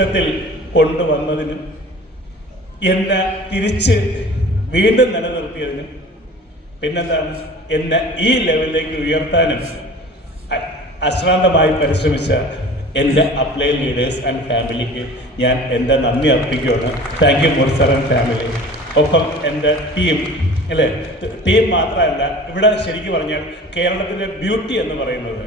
സിസ്റ്റത്തിൽ കൊണ്ടുവന്നതിനും എന്നെ തിരിച്ച് വീണ്ടും നിലനിർത്തിയതിനും പിന്നെന്താണ് എന്നെ ഈ ലെവലിലേക്ക് ഉയർത്താനും അശ്രാന്തമായി പരിശ്രമിച്ച എൻ്റെ അപ്ലൈ ലീഡേഴ്സ് ആൻഡ് ഫാമിലിക്ക് ഞാൻ എൻ്റെ നന്ദി അർപ്പിക്കുകയാണ്. താങ്ക് യു മുർസർ ആൻഡ് ഫാമിലി. ഒപ്പം എൻ്റെ ടീം അല്ലേ, ടീം മാത്രമല്ല, ഇവിടെ ശരിക്കും പറഞ്ഞാൽ കേരളത്തിൻ്റെ ബ്യൂട്ടി എന്ന് പറയുന്നത്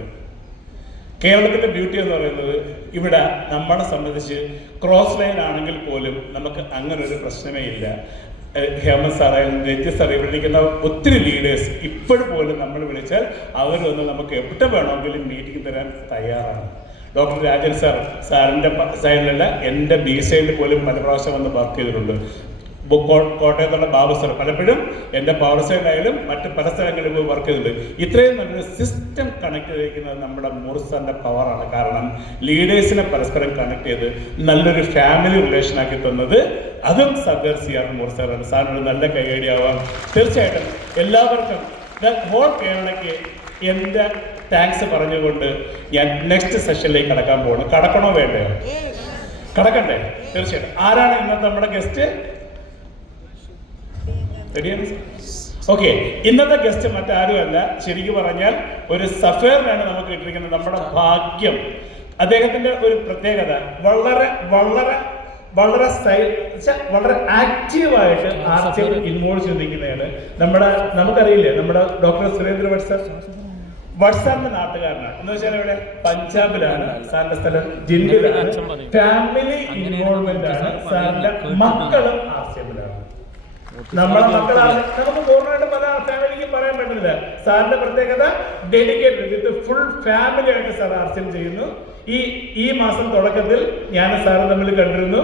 ഇവിടെ നമ്മളെ സംബന്ധിച്ച് ക്രോസ് ലൈൻ ആണെങ്കിൽ പോലും നമുക്ക് അങ്ങനെ ഒരു പ്രശ്നമേ ഇല്ല. ഹേമന്ത് സാറായാലും രഞ്ജിത്ത് സാർ, ഇവിടെ ഇരിക്കുന്ന ഒത്തിരി ലീഡേഴ്സ് ഇപ്പോഴും പോലും നമ്മൾ വിളിച്ചാൽ അവർ വന്ന് നമുക്ക് എവിടെ വേണമെങ്കിലും മീറ്റിംഗ് തരാൻ തയ്യാറാണ്. ഡോക്ടർ രാജൻ സാറിൻ്റെ സൈഡിലല്ല, എൻ്റെ ബി സൈഡിൽ പോലും പല പ്രാവശ്യം വന്ന് വർക്ക് ചെയ്തിട്ടുണ്ട്. കോട്ടയത്തുള്ള ബാബു സാർ പലപ്പോഴും എൻ്റെ പവർ സൈഡിലായാലും മറ്റ് പല സ്ഥലങ്ങളിലും പോയി വർക്ക് ചെയ്തിട്ടുണ്ട്. ഇത്രയും നല്ലൊരു സിസ്റ്റം കണക്ട് ചെയ്തിരിക്കുന്നത് നമ്മുടെ മുർസാറിൻ്റെ പവറാണ്. കാരണം ലീഡേഴ്സിനെ പരസ്പരം കണക്ട് ചെയ്ത് നല്ലൊരു ഫാമിലി റിലേഷനാക്കി തന്നത് അതും സഗർ സിയാർ മുർസാറാണ്. സാറിനൊരു നല്ല കൈയടിയാവാം. തീർച്ചയായിട്ടും എല്ലാവർക്കും ഹോൾ കേരളയ്ക്ക് എൻ്റെ താങ്ക്സ് പറഞ്ഞുകൊണ്ട് ഞാൻ നെക്സ്റ്റ് സെഷനിലേക്ക് കടക്കാൻ പോകണം. കടക്കണോ വേണ്ടയോ? കടക്കണ്ടേ? തീർച്ചയായിട്ടും. ആരാണ് ഇന്നത്തെ നമ്മുടെ ഗസ്റ്റ്? റെഡിയാണ്? ഓക്കെ, ഇന്നത്തെ ഗസ്റ്റ് മറ്റാരുമല്ല, ശരിക്കും പറഞ്ഞാൽ ഒരു സഫേറിനാണ് നമുക്ക് കിട്ടിയിരിക്കുന്നത്. നമ്മുടെ ഭാഗ്യം. അദ്ദേഹത്തിന്റെ ഒരു പ്രത്യേകത വളരെ വളരെ വളരെ വളരെ ആക്റ്റീവായിട്ട് ആർട്ടിയിൽ ഇൻവോൾവ് ചെയ്തിരിക്കുന്നതാണ്. നമുക്കറിയില്ലേ, നമ്മുടെ ഡോക്ടർ സുരേന്ദ്ര വട്സാറിന്റെ നാട്ടുകാരനാണ്. എന്ന് വെച്ചാൽ ഇവിടെ പഞ്ചാബിലാണ് സാറിന്റെ സ്ഥലം, ജില്ലയിലാണ്. ഫാമിലി ഇൻവോൾവ്മെന്റ് ആണ്. സാറിന്റെ മക്കളും ആർസിഎമ്മിലാണ്. നമ്മളെ മക്കളാണ്. നമുക്ക് പൂർണ്ണമായിട്ട് പല ഫാമിലിക്ക് പറയാൻ പറ്റുന്നില്ല. സാറിന്റെ പ്രത്യേകത ഡെഡിക്കേറ്റഡ് വിത്ത് ഫുൾ ഫാമിലി ആയിട്ട് സാർ ആർസിഎം ചെയ്യുന്നു. ഈ മാസം തുടക്കത്തിൽ ഞാൻ സാറും തമ്മിൽ കണ്ടിരുന്നു.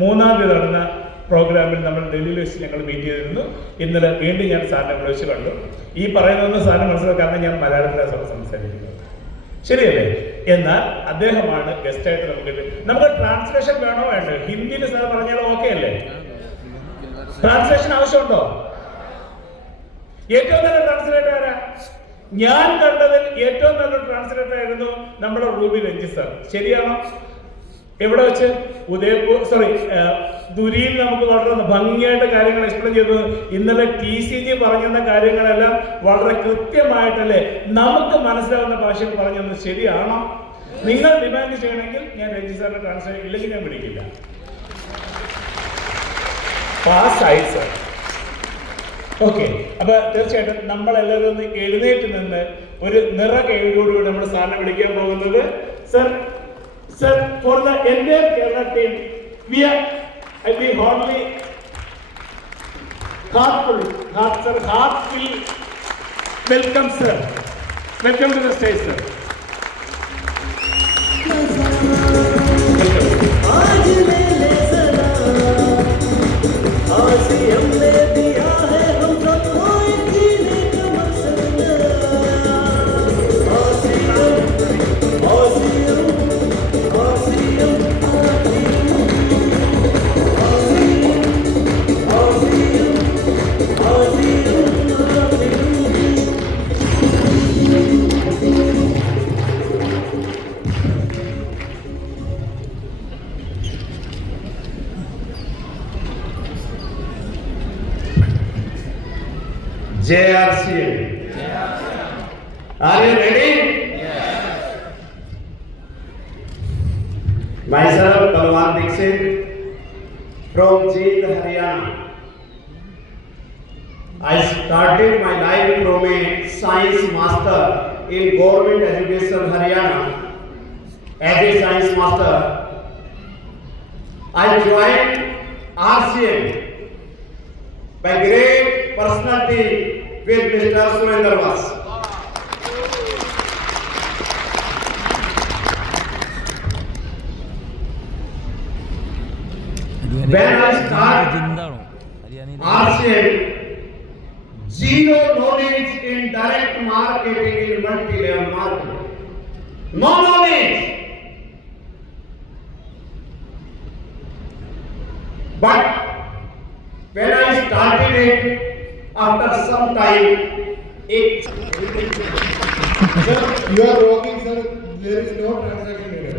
3-ാം തീയതി നടന്ന പ്രോഗ്രാമിൽ നമ്മൾ ഡൽഹിയിൽ വെച്ച് ഞങ്ങൾ മീറ്റ് ചെയ്തിരുന്നു. ഇന്നലെ വീണ്ടും ഞാൻ സാറിനെ വിളിച്ച് കണ്ടു. ഈ പറയുന്നതൊന്നും സാറിന് മനസ്സിലാക്കാൻ, കാരണം ഞാൻ മലയാളത്തിലാണ് സംസാരിക്കുന്നത്, ശരിയല്ലേ? എന്നാൽ അദ്ദേഹമാണ് ഗസ്റ്റായിട്ട് നമുക്ക് ട്രാൻസ്ലേഷൻ വേണോ വേണ്ടോ? ഹിന്ദിയിൽ സാർ പറഞ്ഞാൽ ഓക്കെ അല്ലേ? ട്രാൻസ്ലേഷൻ ആവശ്യമുണ്ടോ? ഏറ്റവും നല്ല ട്രാൻസ്ലേറ്റർ ആരാ? ഞാൻ കണ്ടതിൽ ഏറ്റവും നല്ലൊരു ട്രാൻസ്ലേറ്റർ ആയിരുന്നു നമ്മുടെ റൂബി രഞ്ജിത്ത് സാർ. ശരിയാണോ? എവിടെ വെച്ച്? ദുരിയിൽ നമുക്ക് വളരെ ഭംഗിയായിട്ട് കാര്യങ്ങൾ എക്സ്പ്ലെയിൻ ചെയ്തു. ഇന്നലെ TCG പറഞ്ഞിരുന്ന കാര്യങ്ങളെല്ലാം വളരെ കൃത്യമായിട്ടല്ലേ നമുക്ക് മനസ്സിലാവുന്ന ഭാഷയിൽ പറഞ്ഞത്. ശരിയാണോ? നിങ്ങൾ ഡിമാൻഡ് ചെയ്യണമെങ്കിൽ ഞാൻ രഞ്ജിത്ത് സാറിന്റെ ട്രാൻസ്ലേഷൻ, ഇല്ലെങ്കിൽ ഞാൻ വിളിക്കില്ല. പാസ്സായി സർ. ഓക്കെ, അപ്പൊ തീർച്ചയായിട്ടും നമ്മളെല്ലാവരും ഒന്ന് എഴുന്നേറ്റ് നിന്ന് ഒരു നിറകൈയോടുകൂടി നമ്മൾ സാറിനെ വിളിക്കാൻ പോകുന്നത്. Sir, for the entire Kerala team, we hardly heartful welcome sir. Welcome to the stage sir. JRCM. Are you ready? Yes. Myself, Balwan Dixit, from Jeet, Haryana. I started my life from a science master in Government Education, Haryana. As a science master, I joined RCM by great personality with Mr. Surendra Vas. When I started RCM, zero knowledge in direct marketing, in multi-level marketing. No knowledge. But when I started it, after some time, Sir, you are rocking, sir. There is no transaction needed.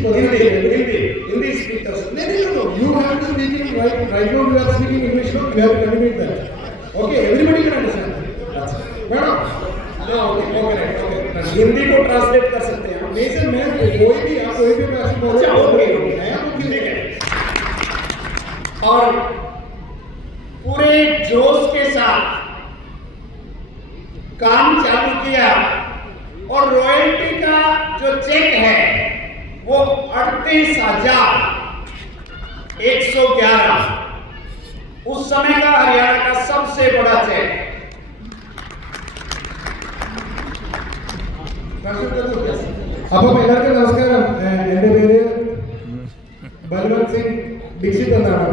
Hindi speakers. No. You have to speak in right now. You are speaking English. No, you have to communicate that. Okay, everybody can understand. Madam okay. Hindi को translate कर सकते हैं नहीं sir मैं कोई भी भाषा बोले ओके ठीक है। और पूरे जोश के साथ काम चालू किया और रॉयल्टी का जो चेक है वो 38,111 उस समय का हरियाणा का सबसे बड़ा चेक। അപ്പം എല്ലാവർക്കും നമസ്കാരം. എൻ്റെ പേര് ബൽവന്ത് സിംഗ് ദീക്ഷിത് എന്നാണ്.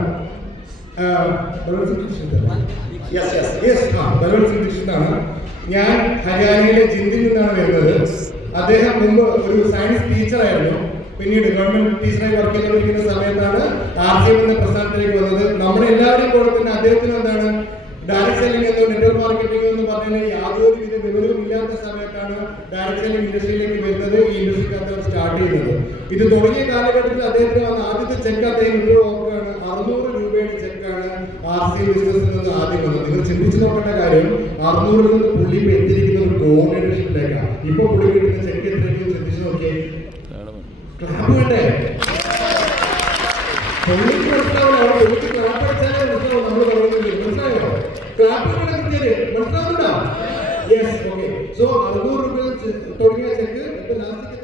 ബൽവന്ത് സിംഗ് ദീക്ഷിത് ആണ്. ഞാൻ ഹരിയാനയിലെ ജിന്ദിൽ നിന്നാണ് വരുന്നത്. അദ്ദേഹം മുമ്പ് ഒരു സയൻസ് ടീച്ചറായിരുന്നു. പിന്നീട് ഗവൺമെന്റ് ടീച്ചറായി വർക്ക് ചെയ്തുകൊണ്ടിരിക്കുന്ന സമയത്താണ് RCM എന്ന പ്രസ്ഥാനത്തിലേക്ക് വന്നത്. നമ്മളെല്ലാവരും പോലെ തന്നെ അദ്ദേഹത്തിന് എന്താണ് ഡയറക്ട് സെല്ലിംഗ് എന്നോ നെറ്റ്വർക്ക് മാർക്കറ്റിംഗ് എന്ന് പറഞ്ഞാൽ യാതൊരു വിധ വിവരവും ഇല്ലാത്ത സമയത്താണ് ഡയറക്ട് സെല്ലിംഗ് ഇൻഡസ്ട്രിയിലേക്ക് വരുന്നത്. ഈ ഇൻഡസ്ട്രിക്കകത്ത് സ്റ്റാർട്ട് ചെയ്യുന്നത്. ഇത് തുടങ്ങിയ കാലഘട്ടത്തിൽ അദ്ദേഹത്തിന് വന്ന ആദ്യത്തെ ചെക്ക് അദ്ദേഹം ഇപ്പോൾ ഓർക്കുകയാണ്. 600 രൂപയുടെ ചെക്കാണ് RCM ബിസിനസ്സിൽ നിന്ന് ആദ്യം വന്നത്. നിങ്ങൾ ചിന്തിച്ചു നോക്കേണ്ട കാര്യം 600 നിന്ന് പുള്ളി ഇപ്പോൾ എത്തിയിരിക്കുന്ന ഒരു കോർഡിനേഷനിലേക്കാണ്. ഇപ്പൊ പുള്ളി കിട്ടുന്ന ചെക്ക് എത്രയെങ്കിലും ചിന്തിച്ചു നോക്കിയേ. ക്ലാപ്പ് വേണ്ടേ? പുള്ളിക്ക് മനസ്സിലാവില്ല. അവിടെ പുള്ളിക്ക് ക്ലാപ്പ് അടിച്ചാലേ മനസ്സിലാവും നമ്മൾ പറയുന്നത്. മനസ്സിലായോ? ക്ലാപ്പ് മനസ്സിലാവുന്നുണ്ടോ? Yes okay. സോ 600 രൂപ തുടങ്ങിയ ചെക്ക് ഇപ്പൊ ലാസ്റ്റ്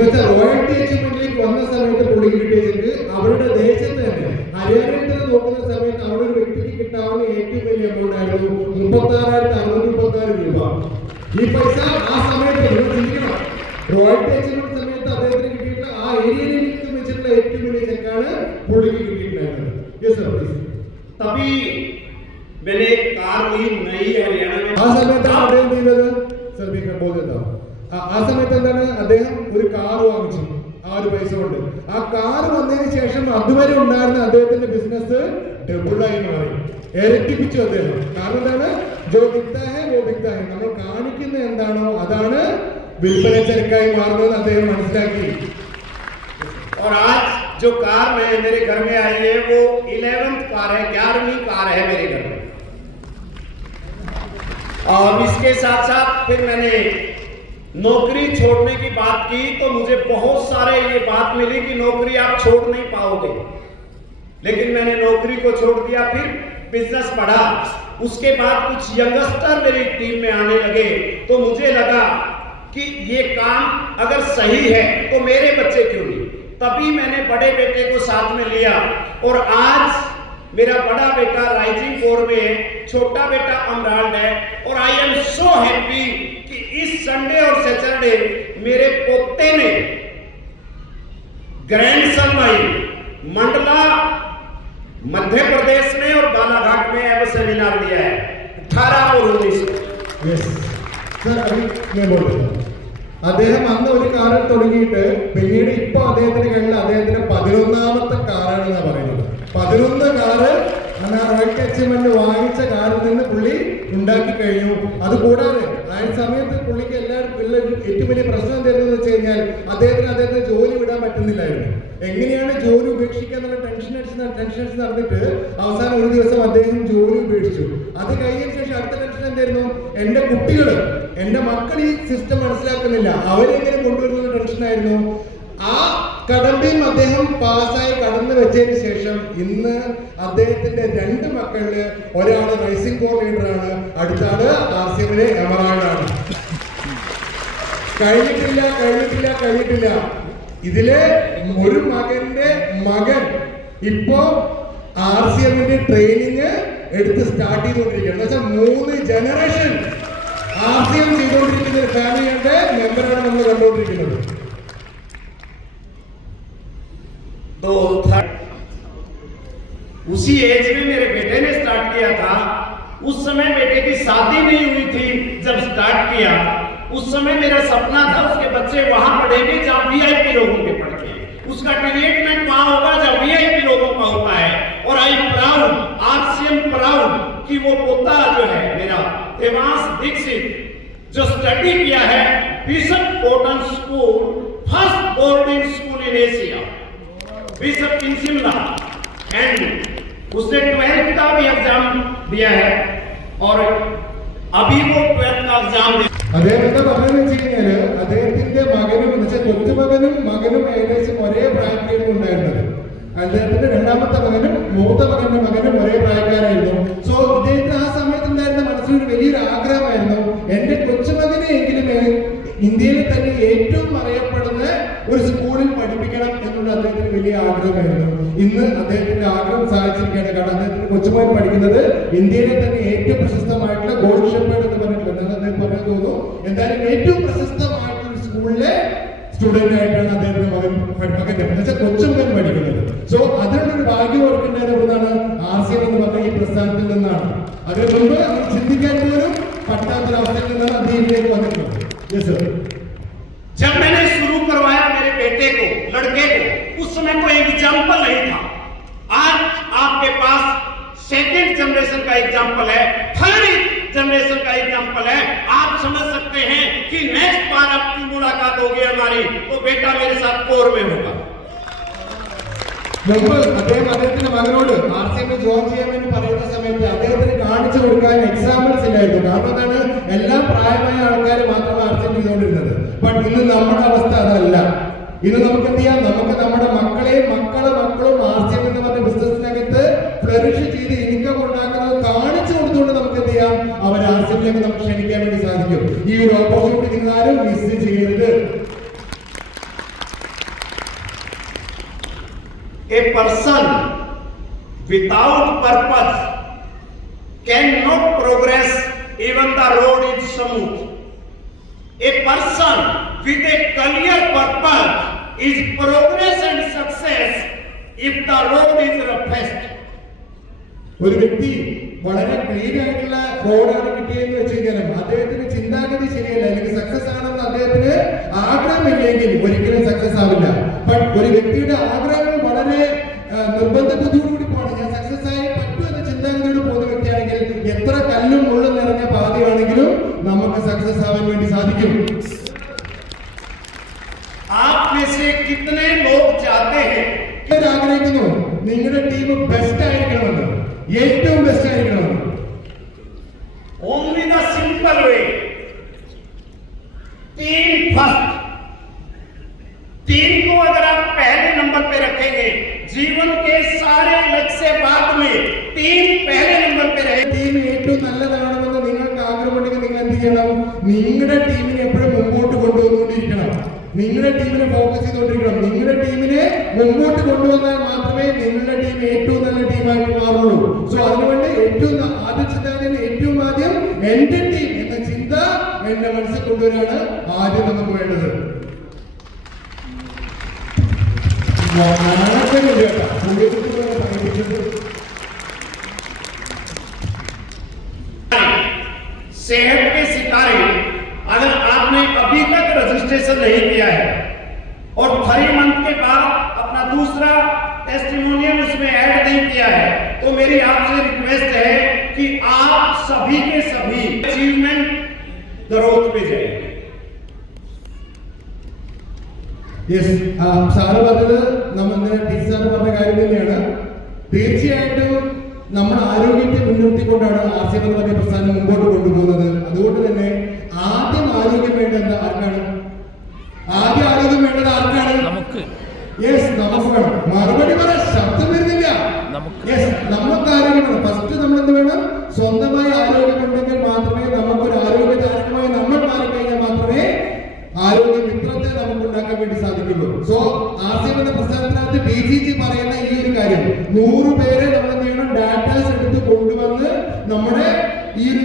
എത്ര റോയൽറ്റി അച്ചീവ്മെന്റിലേക്ക് വന്ന സമയത്ത് പുള്ളിക്ക് കിട്ടിയ ചെക്ക് അവരുടെ ദേശത്ത് തന്നെ ഹരിയാനയിൽ തന്നെ നോക്കുന്ന സമയത്ത് അവിടെ ഒരു വ്യക്തിക്ക് കിട്ടാവുന്ന ഏറ്റവും വലിയ എമൗണ്ട് ആയിരുന്നു 36,636 രൂപ. ഈ പൈസ ആ സമയത്ത് ചിന്തിക്കണം. റോയൽറ്റി അച്ചീവ്മെന്റ് സമയത്ത് അദ്ദേഹത്തിന് കിട്ടിയിട്ടുള്ള ആ ഏരിയയിലേക്ക് വെച്ചിട്ടുള്ള ഏറ്റവും വലിയ ചെക്കാണ് പുള്ളിക്ക് കിട്ടിയിട്ടുണ്ടായിരുന്നത്. Yes sir please. तभी मैंने एक कार ली नई हरियाणा में. ആ സമയത്താണ് അദ്ദേഹം ചെയ്തത്. സർ ആ സമയത്ത് എന്താണ് അദ്ദേഹം ഒരു കാർ വാങ്ങിച്ചു ആ ഒരു പൈസ കൊണ്ട്. ആ കാർ വന്നതിന് ശേഷം അതുവരെ ഉണ്ടായിരുന്ന അദ്ദേഹത്തിന്റെ ബിസിനസ് ഡബിളായി മാറി, ഇരട്ടിപ്പിച്ചു അദ്ദേഹം. കാരണം എന്താണ്? ജോ ദിക്താ ഹൈ വോ ബിക്താ ഹൈ. നമ്മൾ കാണിക്കുന്ന എന്താണോ അതാണ് വിൽപ്പന ചരക്കായി മാറുന്നത് അദ്ദേഹം മനസ്സിലാക്കി. और आज जो कार मेरे घर में आई है वो 11th कार है, 11वीं कार है मेरे घर में. और इसके साथ साथ फिर मैंने नौकरी छोड़ने की बात की तो मुझे बहुत सारे ये बात मिली कि नौकरी आप छोड़ नहीं पाओगे. लेकिन मैंने नौकरी को छोड़ दिया, फिर बिजनेस बढ़ा. उसके बाद कुछ यंगस्टर मेरी टीम में आने लगे तो मुझे लगा कि ये काम अगर सही है तो मेरे बच्चे क्यों नहीं. तभी मैंने बड़े बेटे को साथ में लिया और आज मेरा बड़ा बेटा राइजिंग कोर में है, छोटा बेटा अमराल्ड है. और आई एम सो हैप्पी कि इस संडे और सैटरडे मेरे पोते ने ग्रैंड सन भाई मंडला मध्य प्रदेश में और बालाघाट में अब सेमिनार दिया है 18 और 19. അദ്ദേഹം അന്ന് ഒരു കാറിൽ തുടങ്ങിയിട്ട് പിന്നീട് ഇപ്പൊ അദ്ദേഹത്തിന്റെ കയ്യിൽ അദ്ദേഹത്തിന്റെ 11ാമത്തെ കാറാണെന്നാണ് പറയുന്നത്. 11 കാറ് റോയൽറ്റി അച്ചീവ്മെന്റ് വാങ്ങിച്ച കാറിൽ നിന്ന് പുള്ളി ഉണ്ടാക്കി കഴിഞ്ഞു. അതുകൂടാതെ ആ സമയത്ത് പുള്ളിക്ക് ഏറ്റവും വലിയ പ്രശ്നം എന്തായിരുന്നു വെച്ച് കഴിഞ്ഞാൽ അദ്ദേഹത്തിന് ജോലി വിടാൻ പറ്റുന്നില്ലായിരുന്നു. എങ്ങനെയാണ് ജോലി ഉപേക്ഷിക്കുക എന്നുള്ള ടെൻഷൻ അടിച്ച് നടന്നിട്ട് അവസാനം ഒരു ദിവസം അദ്ദേഹം ജോലി ഉപേക്ഷിച്ചു. അത് കഴിഞ്ഞതിന് ശേഷം അടുത്ത ടെൻഷൻ എന്തായിരുന്നു? എന്റെ കുട്ടികള്, എന്റെ മക്കൾ ഈ സിസ്റ്റം മനസ്സിലാക്കുന്നില്ല, അവരെങ്ങനെ കൊണ്ടുവരുന്ന ടെൻഷനായിരുന്നു. ആ കടമ്പയും അദ്ദേഹം പാസ്സായി കടന്നു വെച്ചതിന് ശേഷം ഇന്ന് അദ്ദേഹത്തിന്റെ 2 മക്കളില് ഒരാള് റൈസിംഗ് കോർ ലീഡറാണ്, അടുത്ത ആള് RCMലെ എമറാൾഡാണ്. കഴിഞ്ഞിട്ടില്ല. ഇതിലെ ഒരു മകന്റെ മകൻ ഇപ്പോ RCMന്റെ ട്രെയിനിങ് എടുത്ത് സ്റ്റാർട്ട് ചെയ്തുകൊണ്ടിരിക്കുകയാണ്. എന്ന് വെച്ചാൽ 3 ജനറേഷൻ RCM ചെയ്തുകൊണ്ടിരിക്കുന്ന ഒരു ഫാമിലിയുടെ മെമ്പറാണ് നമ്മൾ കണ്ടുകൊണ്ടിരിക്കുന്നത്. तो उसी एज में मेरे बेटे ने स्टार्ट किया था. उस समय बेटे की शादी नहीं हुई थी जब स्टार्ट किया. उस समय मेरा सपना था उसके बच्चे वहां पढ़ेंगे जहां VIP लोगों के पढ़ते हैं. उसका ट्रीटमेंट वहां होगा जहां VIP लोगों का होता है. और आई प्राउड, RCM प्राउड कि वो पोता जो है मेरा देवांश दीक्षित जो स्टडी किया है bishop cotton school, first boarding school in Asia, Bishop in Shimla, and उसने 12th का भी एग्जाम दिया है और अभी वो 12th का एग्जाम दे അദ്ദേഹം എന്താ പറഞ്ഞതെന്ന് വെച്ച് കഴിഞ്ഞാല് അദ്ദേഹത്തിന്റെ മകനും എന്ന് വെച്ചാൽ കൊച്ചുമകനും മകനും ഏകദേശം ഒരേ പ്രായത്തിലായിരുന്നു ഉണ്ടായിരുന്നത്. അദ്ദേഹത്തിന്റെ രണ്ടാമത്തെ മകനും മൂത്ത മകന്റെ മകനും ഒരേ പ്രായക്കാരായിരുന്നു. സോ ഇദ്ദേഹത്തിന് ആ സമയത്ത് ഉണ്ടായിരുന്ന മനസ്സിലൊരു വലിയൊരു ആഗ്രഹമായിരുന്നു, എന്റെ കൊച്ചുമകനെ എങ്കിലും ഇന്ത്യയിലെ തന്നെ ഏറ്റവും അറിയപ്പെടുന്ന ഒരു സ്കൂളിൽ പഠിപ്പിക്കണം എന്നുള്ള അദ്ദേഹത്തിന് വലിയ ആഗ്രഹമായിരുന്നു. ഇന്ന് അദ്ദേഹത്തിന്റെ ആഗ്രഹം സാധിച്ചിരിക്കുകയാണ്. കാരണം അദ്ദേഹത്തിന്റെ കൊച്ചുമകൻ പഠിക്കുന്നത് ഇന്ത്യയിലെ തന്നെ ഏറ്റവും പ്രശസ്തമായിട്ടുള്ള ഗോൾഡ് ഷെപ്പേർഡ് എന്ന് പറഞ്ഞിട്ടുണ്ട്. അദ്ദേഹം പറയാൻ തോന്നുന്നു എന്തായാലും ഏറ്റവും പ്രശസ്തമായിട്ടുള്ള ഒരു സ്കൂളിലെ സ്റ്റുഡന്റ് ആയിട്ടാണ് അദ്ദേഹത്തിന്റെ മകൻ കൊച്ചുമകൻ പഠിക്കുന്നത്. സോ അതിനുള്ളൊരു ഭാഗ്യം ഓർക്കേണ്ടത് എവിടുന്നാണ്? RCM എന്ന് പറഞ്ഞ ഈ പ്രസ്ഥാനത്തിൽ നിന്നാണ്. അതിന് മുൻപ് ചിന്തിക്കാൻ പോലും പറ്റാത്തൊരവസ്ഥയിൽ നിന്നാണ് അദ്ദേഹത്തിലേക്ക് വന്നിട്ടുള്ളത്. Yes, sir. जब मैंने शुरू करवाया मेरे बेटे को, लड़के को, उस समय कोई एग्जाम्पल नहीं था. आज आपके पास सेकंड जनरेशन का एग्जाम्पल है, थर्ड जनरेशन का एग्जाम्पल है. आप समझ सकते हैं कि नेक्स्ट बार आपकी मुलाकात होगी हमारी तो बेटा मेरे साथ कोर में होगा. മുമ്പ് അദ്ദേഹത്തിന്റെ മകനോട് RCM ജോയിൻ ചെയ്യാൻ വേണ്ടി പറയുന്ന സമയത്ത് അദ്ദേഹത്തിന് കാണിച്ചു കൊടുക്കാൻ എക്സാമ്പിൾസ് ഇല്ലായിരുന്നു. കാരണം എന്താണ്? എല്ലാ പ്രായമായ ആൾക്കാർ മാത്രമാണ് RCM ചെയ്തുകൊണ്ടിരുന്നത്. ബട്ട് ഇന്ന് നമ്മുടെ അവസ്ഥ അതല്ല. ഇന്ന് നമുക്ക് എന്ത് ചെയ്യാം? നമുക്ക് നമ്മുടെ മക്കളെയും മക്കളും RCM എന്ന് പറഞ്ഞ ബിസിനസ്സിനകത്ത് ഫ്ലറിഷ് ചെയ്ത് ഇൻകം ഉണ്ടാക്കുന്നത് കാണിച്ചു കൊടുത്തുകൊണ്ട് നമുക്ക് എന്ത് ചെയ്യാം? അവർ RCMലേക്ക് നമുക്ക് ക്ഷണിക്കാൻ വേണ്ടി സാധിക്കും. ഈ ഒരു ഓപ്പർച്യൂണിറ്റി നിങ്ങൾ ആരും മിസ് ചെയ്യരുത്. A person without purpose cannot progress even the road is smooth. A person with a clear purpose is progress and success if the road is roughest. ഒരു വ്യക്തി വളരെ ക്ലീൻ ആയിട്ടുള്ള റോഡാണ് കിട്ടിയെന്ന് വെച്ച് കഴിഞ്ഞാലും അദ്ദേഹത്തിന് ചിന്താഗതി ശരിയല്ല, അല്ലെങ്കിൽ സക്സസ് ആണെന്ന് അദ്ദേഹത്തിന് ആഗ്രഹമില്ലെങ്കിൽ ഒരിക്കലും സക്സസ് ആവില്ല. ബട്ട് ഒരു വ്യക്തിയുടെ ആഗ്രഹങ്ങൾ വളരെ നിർബന്ധ ബുദ്ധിയോടുകൂടി പോകണം. ഞാൻ സക്സസ് ആയി പറ്റും എന്ന ചിന്താഗതിയോട് പോകുന്ന വ്യക്തിയാണെങ്കിൽ എത്ര കല്ലും മുള്ളും നിറഞ്ഞ പാതയാണെങ്കിലും നമുക്ക് സക്സസ് ആവാൻ വേണ്ടി സാധിക്കും. आप में से कितने लोग चाहते हैं ആഗ്രഹിക്കുന്നു നിങ്ങളുടെ ടീം ബെസ്റ്റ് ആയിരിക്കണമെന്ന്, ഏറ്റവും ബെസ്റ്റ് ആയിരിക്കണമെന്ന്? Only the simple way. Team first. Team को अगर आप पहले नंबर पे रखेंगे, जीवन के सारे लक्ष्य बाद में टीम पहले नंबर पे रहे. ടീം ഏറ്റവും നല്ലതാണെന്ന് നിങ്ങൾക്ക് ആഗ്രഹമുണ്ടെങ്കിൽ നിങ്ങൾ എന്ത് ചെയ്യണം? നിങ്ങളുടെ ടീമിനെ എപ്പോഴും മുമ്പോട്ട് കൊണ്ടുവന്നുകൊണ്ടിരിക്കണം. നിങ്ങളുടെ ടീമിനെ ഫോക്കസ് ചെയ്തുകൊണ്ടിരിക്കണം. നിങ്ങളുടെ ടീമിനെ മുമ്പോട്ട് കൊണ്ടുവന്നാൽ മാത്രമേ നിങ്ങളുടെ ടീം ഏറ്റവും നല്ല ടീമായിട്ട് മാറുള്ളൂ. സോ അതിനുവേണ്ടി ഏറ്റവും ആദ്യം ചിന്താഗതി, ഏറ്റവും ആദ്യം എന്റെ ടീം എന്ന ചിന്ത എന്റെ മനസ്സിൽ കൊണ്ടുവരാണ് ആദ്യം നമുക്ക് വേണ്ടത്. सेहत के सितारे अगर आपने अभी तक रजिस्ट्रेशन नहीं किया है और 3 मंथ के बाद अपना दूसरा टेस्टिमोनियल उसमें ऐड नहीं किया है, तो मेरी आपसे रिक्वेस्ट है कि आप सभी के सभी अचीवमेंट ग्रोथ पे जाएंगे. യെസ്, സാറ് പറഞ്ഞത് നമ്മുടെ ടീച്ചർ പറഞ്ഞ കാര്യം തന്നെയാണ്. തീർച്ചയായിട്ടും നമ്മുടെ ആരോഗ്യത്തെ മുൻനിർത്തിക്കൊണ്ടാണ് RCM എന്ന് പറഞ്ഞ പ്രസ്ഥാനം മുമ്പോട്ട് കൊണ്ടുപോകുന്നത്. അതുകൊണ്ട് തന്നെ ആദ്യം ആരോഗ്യം വേണ്ടത് ആർക്കാണ്? ആദ്യം ആരോഗ്യം വേണ്ടത് ആർക്കാണ്? നമുക്ക്. യെസ്, നമുക്ക് വേണം. മറുപടി പറ, ശബ്ദം വരുന്നില്ല. യെസ്, നമുക്ക് ആരോഗ്യം വേണം. ഫസ്റ്റ് നമ്മൾ എന്ത് വേണം? സ്വന്തമായി ആരോഗ്യമുണ്ടെങ്കിൽ മാത്രമേ നമുക്കൊരു ആരോഗ്യധാരകമായി നമ്മൾ മാറിക്കഴിഞ്ഞാൽ മാത്രമേ ആരോഗ്യ മിത്രത്തെ നമുക്ക് ഉണ്ടാക്കാൻ വേണ്ടി സാധിക്കുള്ളൂ. സോ RCM എന്ന പ്രസ്ഥാനത്തിനകത്ത് DCG പറയുന്ന ഈ ഒരു കാര്യം, 100 പേരെ നമ്മൾ എന്ത് ചെയ്യണം? ഡാറ്റാസ് എടുത്ത് കൊണ്ടുവന്ന് നമ്മുടെ ഈ ഒരു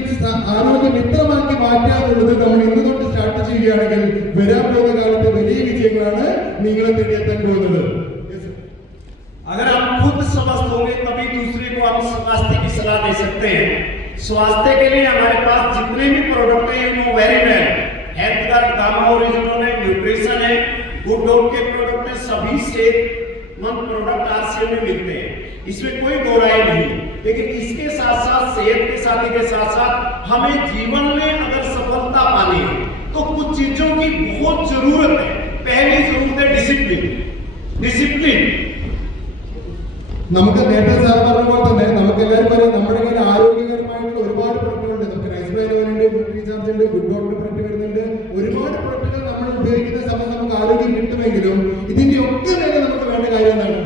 ആരോഗ്യ മിത്രമാക്കി മാറ്റാനുള്ളത് നമ്മൾ ഇന്ന് തൊട്ട് സ്റ്റാർട്ട് ചെയ്യുകയാണെങ്കിൽ വരാൻ പോകുന്ന കാലത്ത് വലിയ വിജയങ്ങളാണ് നിങ്ങളെ തേടിയെത്താൻ പോകുന്നത്. अगर आप खुद स्वस्थ होंगे तभी दूसरे को आप स्वास्थ्य की सलाह दे सकते हैं. स्वास्थ्य के लिए हमारे पास जितने भी प्रोडक्ट हैं वो very well. Health card, gamma original है, न्यूट्रिशन है, गुड डॉट के प्रोडक्ट है, सभी सेहतमंद प्रोडक्ट RCM में मिलते हैं. इसमें कोई दोराई नहीं. लेकिन इसके साथ साथ सेहत के साथी के साथ साथ हमें जीवन में अगर सफलता पानी है तो कुछ चीजों की बहुत जरूरत है। पहली जरूरत है डिसिप्लिन। डिसिप्लिन നമുക്ക് നേരത്തെ സാർ പറഞ്ഞ പോലെ തന്നെ നമുക്ക് എല്ലാവരും പറയും നമ്മുടെ കയ്യിൽ ആരോഗ്യകരമായിട്ടുള്ള ഒരുപാട് പ്രൊഡക്റ്റുകളുണ്ട്. നമുക്ക് റൈസ്ബ്രാനുണ്ട്, റീചാർജ് ഉണ്ട്, ഗുഡ് ഡോക്ടർ പ്രൊഡക്റ്റ് വരുന്നുണ്ട്. ഒരുപാട് പ്രൊഡക്റ്റുകൾ നമ്മൾ ഉപയോഗിക്കുന്ന സമയത്ത് നമുക്ക് ആരോഗ്യം കിട്ടുമെങ്കിലും ഇതിന്റെ ഒക്കെ മേലെ നമുക്ക് വേണ്ട കാര്യം എന്താണ്?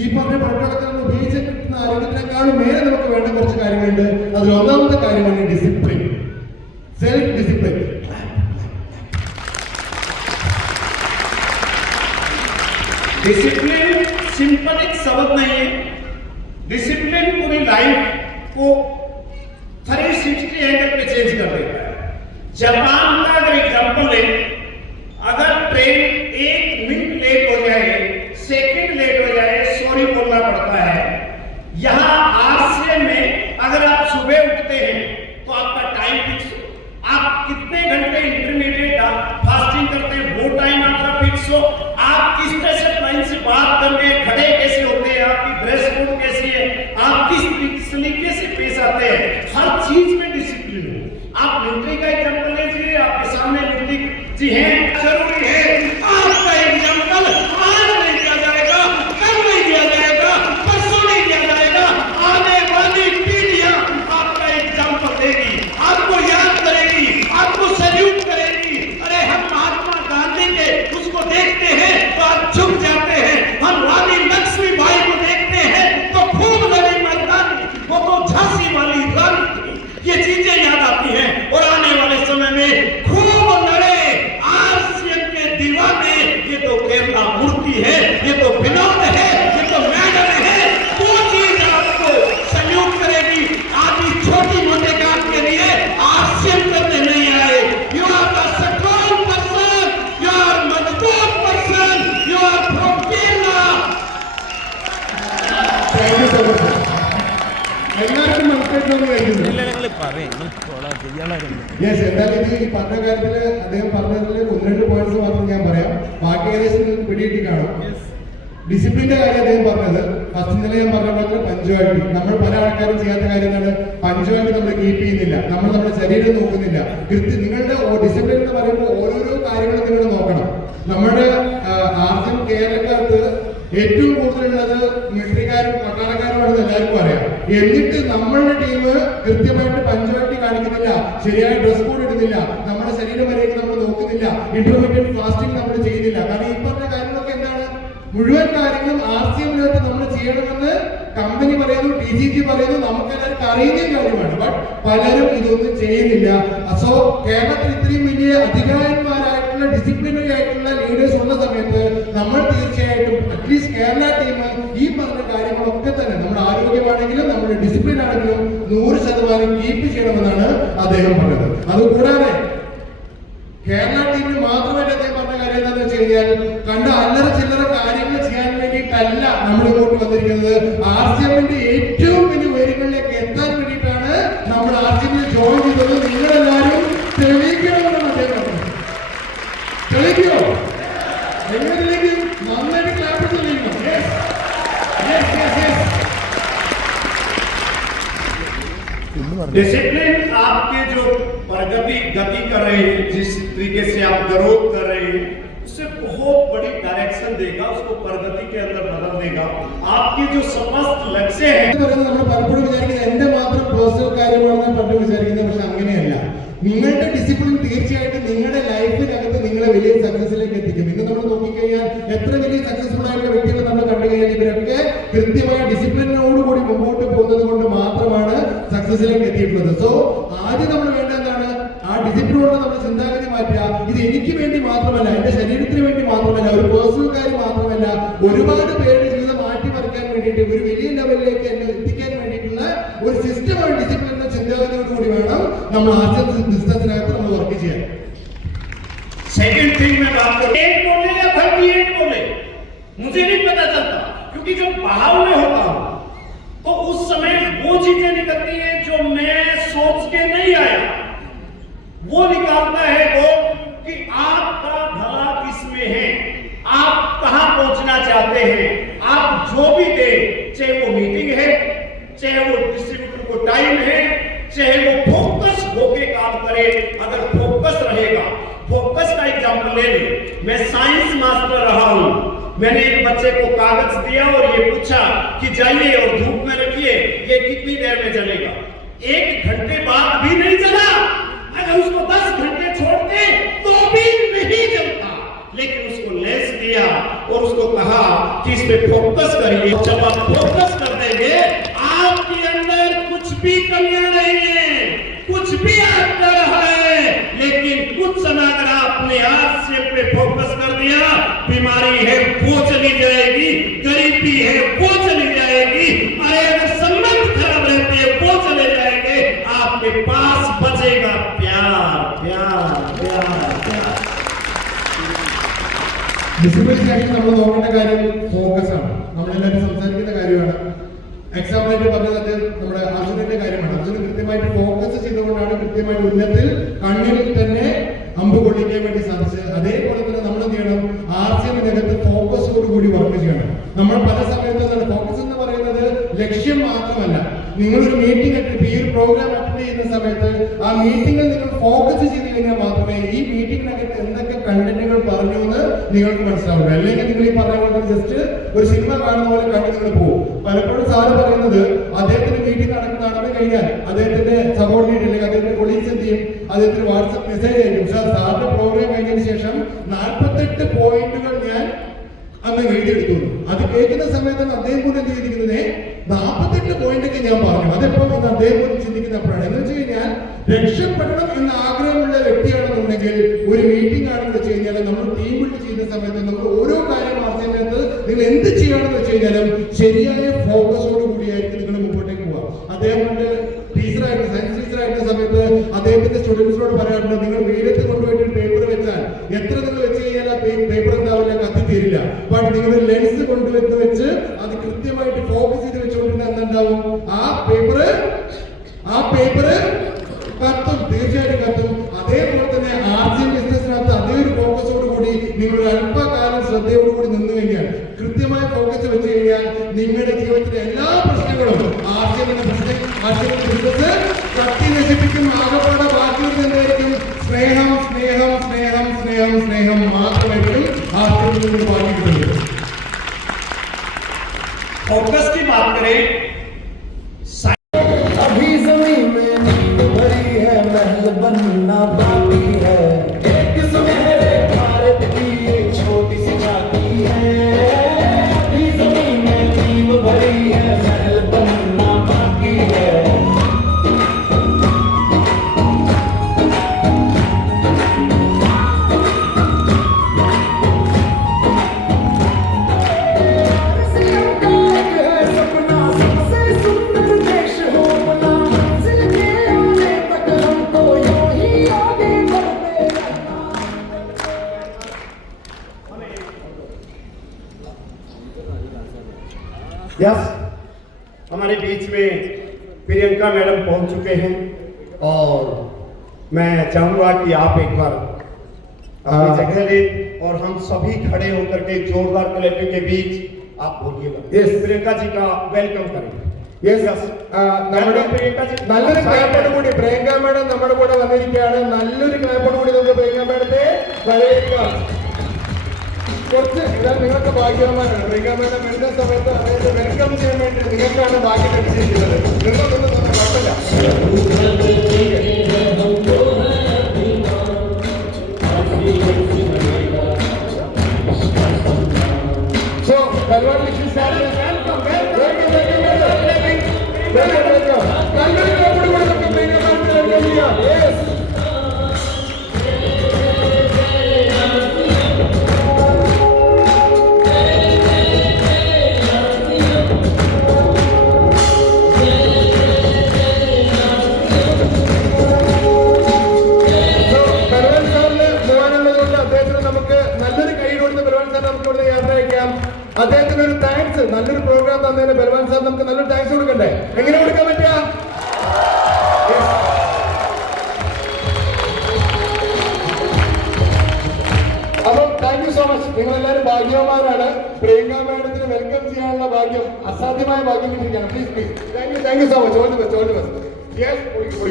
ഈ പറഞ്ഞ പ്രൊഡക്റ്റുകളൊക്കെ നമ്മൾ ഉപയോഗിച്ച് കിട്ടുന്ന ആരോഗ്യത്തിനേക്കാളും മേലെ നമുക്ക് വേണ്ട കുറച്ച് കാര്യങ്ങളുണ്ട്. അതിൽ ഒന്നാമത്തെ കാര്യമാണ് discipline, self discipline. Discipline simple एक शब्द नहीं है। डिसिप्लिन पूरी लाइफ को 360 एंगल पे चेंज कर देता है। जापान का अगर एग्जांपल ले, अगर ट्रेन 1 मिनट लेट हो जाए, सेकंड लेट हो जाए, सॉरी बोलना पड़ता है। यहाँ आरसीएम में अगर आप सुबह उठते हैं तो आपका टाइम फिक्स हो, आप कितने घंटे इंटरमीडिएट फास्टिंग करते हैं वो टाइम आपका फिक्स हो, आप किस तरह से लाइन से बात करते हैं, खड़े कैसे होते हैं, आपकी ड्रेस कोड कैसी है, आप किस तरीके से पेश आते हैं, हर चीज में डिसिप्लिन हो। आप मिलिट्री का एग्जांपल लीजिए, आपके सामने मिलिट्री जी हैं, जरूरी है आपका एग्जांपल आज नहीं दिया जाएगा, कल नहीं दिया जाएगा, परसों नहीं दिया जाएगा, आने वाली पीढ़ियां आपका एग्जांपल देगी, आपको याद करेगी, आपको सैल्यूट करेगी। अरे हम महात्मा गांधी के उसको देखते हैं तो आप झुक जाते हैं, हम रानी लक्ष्मीबाई को देखते हैं तो खूब लड़ी मर्दानी, वो तो झांसी वाली रानी थी। ये चीजें याद आती हैं और आने वाले समय में खूब लड़े आरसीएम के दीवाने। ये तो केरला मूर्ति है, ये तो विनोद है, ये तो मैडल है, वो चीज आपको सैल्यूट करेगी। आदि छोटी मोटे काम के लिए आरसीएम करने नहीं आए। You are the strong person, you are मजबूत person, you are from Kerala. Thank you so much. എല്ലാവർക്കും മനസ്സിലാക്കി കഴിക്കുന്നു. യെസ്, എന്തായാലും ഇത് ഈ പറഞ്ഞ കാര്യത്തിൽ അദ്ദേഹം പറഞ്ഞതിൽ 1-2 പോയിന്റ്സ് മാത്രം ഞാൻ പറയാം. ബാക്കി ഏകദേശം നിങ്ങൾക്ക് പിടികിട്ടി കാണും. ഡിസിപ്ലിന്റെ കാര്യം അദ്ദേഹം പറഞ്ഞത് ഫസ്റ്റ് ഇന്നലെ ഞാൻ പറഞ്ഞ പോലെ പഞ്ച്വാലിറ്റി. നമ്മൾ പല ആൾക്കാരും ചെയ്യാത്ത കാര്യം എന്താണ്? പഞ്ച്വാലിറ്റി നമ്മൾ കീപ്പ് ചെയ്യുന്നില്ല, നമ്മൾ നമ്മുടെ ശരീരം നോക്കുന്നില്ല. നിങ്ങളുടെ ഡിസിപ്ലിൻ എന്ന് പറയുമ്പോൾ ഓരോരോ കാര്യങ്ങളും നിങ്ങൾ നോക്കണം. നമ്മുടെ ആദ്യം കേരളക്കാർക്ക് ഏറ്റവും കൂടുതലുള്ളത് മിലിറ്ററിക്കാരും പട്ടാളക്കാരുമാണെന്ന് എല്ലാവർക്കും അറിയാം. എന്നിട്ട് നമ്മളുടെ ടീം കൃത്യമായിട്ട് പഞ്ച്വാലിറ്റി കാണിക്കുന്നില്ല, ശരിയായ ഡ്രസ് കോഡ് ഇടുന്നില്ല, നമ്മുടെ ശരീരം വരെയൊക്കെ നമ്മൾ നോക്കുന്നില്ല, ഇന്റർമീഡിയറ്റ് ഫാസ്റ്റിംഗ് നമ്മൾ ചെയ്യുന്നില്ല. കാരണം ഈ പറഞ്ഞ കാര്യങ്ങളൊക്കെ എന്താണ്? മുഴുവൻ കാര്യങ്ങളും ആർസിഎമ്മിനകത്ത് നമ്മൾ ചെയ്യണമെന്ന് കമ്പനി പറയുന്നു, TCG പറയുന്നു, നമുക്ക് എല്ലാവർക്കും അറിയുന്ന കാര്യമാണ്. ബട്ട് പലരും ഇതൊന്നും ചെയ്യുന്നില്ല. സോ കേരളത്തിൽ ഇത്രയും വലിയ അധികാരന്മാരായിട്ടുള്ള ഡിസിപ്ലിനറി ആയിട്ടുള്ള ലീഡേഴ്സ് ഉള്ള സമയത്ത് നമ്മൾ തീർച്ചയായിട്ടും അറ്റ്ലീസ്റ്റ് കേരള ടീം ഈ പറഞ്ഞ കാര്യങ്ങളൊക്കെ തന്നെ നമ്മുടെ ആരോഗ്യമാണെങ്കിലും നമ്മുടെ ഡിസിപ്ലിൻ ആണെങ്കിലും 100% കീപ്പ് ചെയ്യണമെന്നാണ് അദ്ദേഹം പറഞ്ഞത്. അതുകൂടാതെ കേരള ടീമിന് മാത്രമായിട്ട് അദ്ദേഹം പറഞ്ഞ കാര്യം എന്താണെന്ന് വെച്ച് കഴിഞ്ഞാൽ, കണ്ട അല്ലറ ചില്ലറ കാര്യങ്ങൾ ചെയ്യാൻ വേണ്ടിയിട്ടല്ല നമ്മൾ ഇങ്ങോട്ട് വന്നിരിക്കുന്നത്. ആർസിഎമ്മിന്റെ ഏറ്റവും വലിയ ഉയരങ്ങളിലേക്ക് എത്താൻ വേണ്ടിയിട്ടാണ് നമ്മൾ ആർസിഎമ്മിൽ ജോയിൻ ചെയ്തത്. നിങ്ങളെല്ലാവരും തെളിയിക്കണമെന്നാണ് അദ്ദേഹം പറഞ്ഞത്. തെളിയിക്കോ? എങ്ങനെ തെളിയിക്കും? നന്നായിട്ട് ക്ലാപ്പ് തെളിയിക്കണം. डिसिप्लिन आपके जो गति कर रहे हैं, जिस तरीके से आप ग्रोथ कर रहे हैं, उससे बहुत बड़ी डायरेक्शन देगा, उसको प्रगति के अंदर बदल देगा। आपके जो समस्त लक्ष्य है നമ്മൾ പലപ്പോഴും വിചാരിക്കുന്നത് എന്റെ മാത്രം പേഴ്സണൽ കാര്യമാണെന്ന് പലരും വിചാരിക്കുന്നത്. പക്ഷെ അങ്ങനെയല്ല. നിങ്ങളുടെ ഡിസിപ്ലിൻ തീർച്ചയായിട്ടും നിങ്ങളുടെ ലൈഫിനകത്ത് നിങ്ങളെ വലിയ സക്സസിലേക്ക് എത്തിക്കും. ഇന്ന് നമ്മൾ നോക്കിക്കഴിഞ്ഞാൽ എത്ര വലിയ സക്സസ്ഫുൾ ആയിട്ടുള്ള വ്യക്തികൾ നമ്മൾ കണ്ടു കഴിഞ്ഞാൽ ഇവരൊക്കെ കൃത്യമായ ഡിസിപ്ലിനോടുകൂടി മുമ്പോട്ട് പോകുന്നത് കൊണ്ട് മാത്രമാണ് സക്സസിലേക്ക് എത്തിയിട്ടുള്ളത്. സോ ആദ്യം നമ്മൾ വേണ്ട എന്താണ്? ആ ഡിസിപ്ലിനോട് നമ്മുടെ ചിന്താഗതി മാറ്റുക. ഇത് എനിക്ക് വേണ്ടി മാത്രമല്ല, എന്റെ ശരീരത്തിന് വേണ്ടി മാത്രമല്ല, ഒരു പേഴ്സണൽ കാര്യം മാത്രമല്ല, ഒരുപാട് പേരുടെ ജീവിതം മാറ്റിമറിക്കാൻ വേണ്ടിയിട്ട് ഒരു വലിയ ലെവലിലേക്ക് എന്നെ എത്തിക്കാൻ വേണ്ടിയിട്ടുള്ള ഒരു സിസ്റ്റമാണ് ഡിസിപ്ലിൻ എന്ന ചിന്താഗതിയോടുകൂടി വേണം നമ്മൾ ആദ്യം ബിസിനസ്സിനകത്ത് നമ്മൾ വർക്ക് ചെയ്യാൻ. सेकंड थिंग में बात करूं, 8 बोले या 38 बोले मुझे नहीं पता चलता, क्योंकि जब भाव में होता हूं तो उस समय वो चीजें निकलती हैं जो मैं सोच के नहीं आया, वो निकालता है वो कि आपका भला किसमें है, आप कहां पहुंचना चाहते हैं। आप जो भी दे, चाहे वो मीटिंग है, चाहे वो डिस्ट्रीब्यूटर को टाइम है, चाहे वो फोकस होके काम करे, अगर फोकस रहेगा, ले ले। मैं साइंस मास्टर रहा हूं। मैंने एक बच्चे को कागज दिया और ये पूछा कि जाइए और धूप में रखिए, ये कितनी देर में जलेगा? 1 घंटे बाद भी नहीं जला। अगर उसको 10 घंटे छोड़ते तो भी नहीं जलता। लेकिन उसको लेंस दिया और उसको कहा कि इस पे फोकस करिए। जब आप फोकस कर देंगे, आपके अंदर कुछ भी कमियां नहीं है, कुछ भी आप कर रहा है, लेकिन कुछ समय अगर आपने आज से पे फोकस कर दिया, बीमारी है वो चली जाएगी, गरीबी है वो चली जाएगी, अगर संबंध खराब रहते हैं वो चले जाएंगे, आपके पास बचेगा प्यार, प्यार, प्यार, प्यार। ഡിസിപ്ലിൻ ആയിട്ട് നമ്മൾ നോക്കേണ്ട കാര്യം ഫോക്കസ് ആണ്. നമ്മളെല്ലാവരും സംസാരിക്കുന്ന കാര്യമാണ്. എക്സാമ്പിളായിട്ട് പറഞ്ഞത് നമ്മുടെ അർജുനന്റെ കാര്യമാണ്. അർജുനൻ കൃത്യമായിട്ട് ഫോക്കസ് ചെയ്തുകൊണ്ടാണ് കൃത്യമായിട്ട് ഉന്നത്തിൽ കണ്ണിൽ തന്നെ അമ്പ് കൊള്ളിക്കാൻ വേണ്ടി സാധിച്ചത്. അതേപോലെ തന്നെ നമ്മൾ എന്ത് ചെയ്യണം? ആർസിഎമ്മിനകത്ത് ഫോക്കസോട് കൂടി വർക്ക് ചെയ്യണം. നമ്മൾ പല സമയത്തും ഫോക്കസ് എന്ന് പറയുന്നത് ലക്ഷ്യം മാത്രമല്ല. നിങ്ങളൊരു മീറ്റിംഗ് ഈ ഒരു പ്രോഗ്രാം അറ്റൻഡ് ചെയ്യുന്ന സമയത്ത് ആ മീറ്റിംഗിൽ നിങ്ങൾ ഫോക്കസ് ചെയ്ത് കഴിഞ്ഞാൽ മാത്രമേ ഈ മീറ്റിംഗിനകത്ത് എന്തൊക്കെ കണ്ടന്റുകൾ പറഞ്ഞു എന്ന് നിങ്ങൾക്ക് മനസ്സിലാവുള്ളൂ. അല്ലെങ്കിൽ നിങ്ങൾ ഈ പറഞ്ഞ പോലെ ജസ്റ്റ് ഒരു സിനിമ കാണുന്ന പോലെ കണ്ടു നിങ്ങൾ പോകും. പലപ്പോഴും സാറ് പറയുന്നത് അദ്ദേഹത്തിന്റെ മീറ്റിംഗ് നടന്നു കഴിഞ്ഞാൽ അദ്ദേഹത്തിന്റെ സബോർഡിനേറ്റ് അല്ലെങ്കിൽ അദ്ദേഹത്തിന്റെ കൊളീഗ്സ് എന്ത് ചെയ്യും? അദ്ദേഹത്തിന് വാട്സ്ആപ്പ് മെസ്സേജ് അയക്കും, സാറിന്റെ പ്രോഗ്രാം കഴിഞ്ഞതിന് ശേഷം 48 പോയിന്റുകൾ ഞാൻ അന്ന് എഴുതിയെടുത്തു. അത് കേൾക്കുന്ന സമയത്താണ് അദ്ദേഹം കൂടെ എന്ത് ചെയ്തിരിക്കുന്നത്? 48 പോയിന്റൊക്കെ ഞാൻ പറഞ്ഞു. അതെപ്പോ ഇന്ന് അദ്ദേഹം പോലും ചിന്തിക്കുന്നപ്പോഴാണ്. എന്ന് വെച്ച് കഴിഞ്ഞാൽ രക്ഷപ്പെടണം എന്ന ആഗ്രഹമുള്ള വ്യക്തിയാണെന്നുണ്ടെങ്കിൽ ഒരു മീറ്റിംഗ് ആണെന്ന് വെച്ച് കഴിഞ്ഞാൽ നമ്മൾ ടീം ബിൽഡ് ചെയ്യുന്ന സമയത്ത് നമ്മൾ ഓരോ കാര്യം ആർസിഎമ്മിനകത്ത് നിങ്ങൾ എന്ത് ചെയ്യണമെന്ന് വെച്ച് കഴിഞ്ഞാലും ശരിയായ ഫോക്കസോട് കൂടിയായിരിക്കും നിങ്ങൾ മുമ്പോട്ടേക്ക് പോവുക. അദ്ദേഹം ടീച്ചറായിട്ട് സയൻസ് ടീച്ചറായിരുന്ന സമയത്ത് അദ്ദേഹത്തിന്റെ സ്റ്റുഡൻസിനോട് പറയാറുണ്ട്, നിങ്ങൾ വെയിലത്ത് കൊണ്ടുപോയിട്ട് പേപ്പർ വെച്ചാൽ എത്ര നിങ്ങൾ വെച്ച് കഴിഞ്ഞാൽ ആ പേപ്പർ എന്താവില്ല, കത്തിത്തീരില്ല. ബട്ട് നിങ്ങൾ ലെൻസ് കൊണ്ടുവന്ന് വെച്ച് അത് കൃത്യമായിട്ട് ഫോക്കസ് ചെയ്ത് വെച്ചുകൊണ്ടിരുന്ന എന്തുണ്ടാവും? ആ പേപ്പർ കത്തും, തീർച്ചയായിട്ടും കത്തും. അതേപോലെ തന്നെ ആർസിഎം ബിസിനസിനകത്ത് അതേ ഒരു ഫോക്കസോട് കൂടി നിങ്ങൾ ഒരു അല്പകാലം ശ്രദ്ധയോടുകൂടി നിന്ന് കഴിഞ്ഞാൽ, കൃത്യമായ ഫോക്കസ് വെച്ച് കഴിഞ്ഞാൽ നിങ്ങളുടെ ജീവിതത്തിലെ എല്ലാ പ്രശ്നങ്ങളും ആർസിഎമ്മിന്റെ ബിസിനസ് കത്തി നശിപ്പിക്കും. ആകപ്പാടെ ബാക്കിയുള്ള എന്തായിരിക്കും? സ്നേഹം, സ്നേഹം, സ്നേഹം, സ്നേഹം, സ്നേഹം മാത്രമായിരിക്കും ആർസിഎമ്മിൽ നിന്ന് ബാക്കി കിട്ടുന്നത്. फोकस की बात करें, अभी जमीन में नींद भरी है, महल बनना बाकी है, एक सुनहरे भारत की एक छोटी सी झांकी है। अभी जमीन में नींद भरी है, महल बनना बाकी है। यस, हमारे बीच में प्रियंका मैडम पहुंच चुके हैं और मैं चाहूंगा कि आप एक बार अपनी जगह ले और हम सभी खड़े होकर के जोरदार क्लैपिंग के बीच आप बोलिएगा। Yes. प्रियंका जी का वेलकम करेंगे। നമ്മുടെ നല്ലൊരു ക്ലാപ്പോട് കൂടി പ്രിയങ്ക മേഡം നമ്മുടെ കൂടെ വന്നിരിക്കുകയാണ്. നല്ലൊരു ക്ലാപ്പോട് കൂടി നമുക്ക് പ്രിയങ്ക മേഡത്തെ വരവേൽക്കാം. കുറച്ച് നിങ്ങൾക്ക് ഭാഗ്യവാന്മാരാണ്. പ്രിയങ്ക മേഡം വരുന്ന സമയത്ത് അദ്ദേഹത്തെ വെൽക്കം ചെയ്യാൻ വേണ്ടി നിങ്ങൾക്കാണ് ഭാഗ്യം ലഭിച്ചിരിക്കുന്നത്. നിങ്ങൾക്കൊന്നും കുഴപ്പമില്ല. So, Balwan Mishra sir, welcome. നല്ലൊരു ക്ലാപ്പോട് കൂടി നമുക്ക് പ്രിയങ്ക മേഡത്തെ വെൽക്കം ചെയ്യാം. Yes. അദ്ദേഹത്തിന് ഒരു താങ്ക്സ്, നല്ലൊരു പ്രോഗ്രാം തന്നതിന് ബൽവാൻ സാർ നമുക്ക് നല്ലൊരു താങ്ക്സ് കൊടുക്കണ്ടേ? എങ്ങനെ കൊടുക്കാൻ പറ്റുക? അപ്പം താങ്ക് യു സോ മച്ച്. നിങ്ങൾ എല്ലാവരും ഭാഗ്യവാന്മാരാണ്. പ്രിയങ്ക മാഡത്തിന് വെൽക്കം ചെയ്യാനുള്ള ഭാഗ്യം, അസാധ്യമായ ഭാഗ്യം കിട്ടിയിരിക്കുകയാണ്. Please please. Thank you so much. All the best, all the best. Yes, പൊടിക്കും.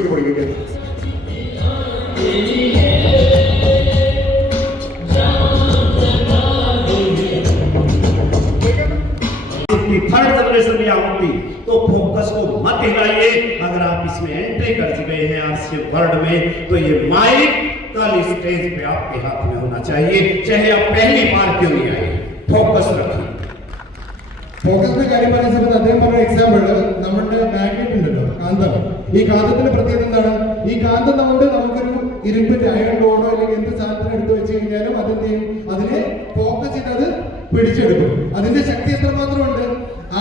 होती, थर्ड जनरेशन या होती, तो फोकस को मत हिलाइए। अगर आप इसमें एंट्री कर चुके हैं आरसीएम वर्ल्ड में, तो ये माइक कल स्टेज पे आपके हाथ में होना चाहिए, चाहे आप पहली बार क्यों नहीं आए। फोकस रखिए। ഫോക്കസിന്റെ കാര്യം പറയുന്ന സമയത്ത് അദ്ദേഹം പറഞ്ഞ എക്സാമ്പിൾ നമ്മുടെ മാഗ്നറ്റ് ഉണ്ടല്ലോ, കാന്തം. ഈ കാന്തത്തിന്റെ പ്രത്യേകത എന്താണ്? ഈ കാന്തം കൊണ്ട് നമുക്കൊരു ഇരുമ്പിന്റെ അയൺ റോഡോ അല്ലെങ്കിൽ എന്ത് സാധനത്തിന് എടുത്തു വെച്ച് കഴിഞ്ഞാലും അതിനെ ഫോക്കസ് ചെയ്ത് അത് പിടിച്ചെടുക്കും. അതിന്റെ ശക്തി എത്രമാത്രം ഉണ്ട്?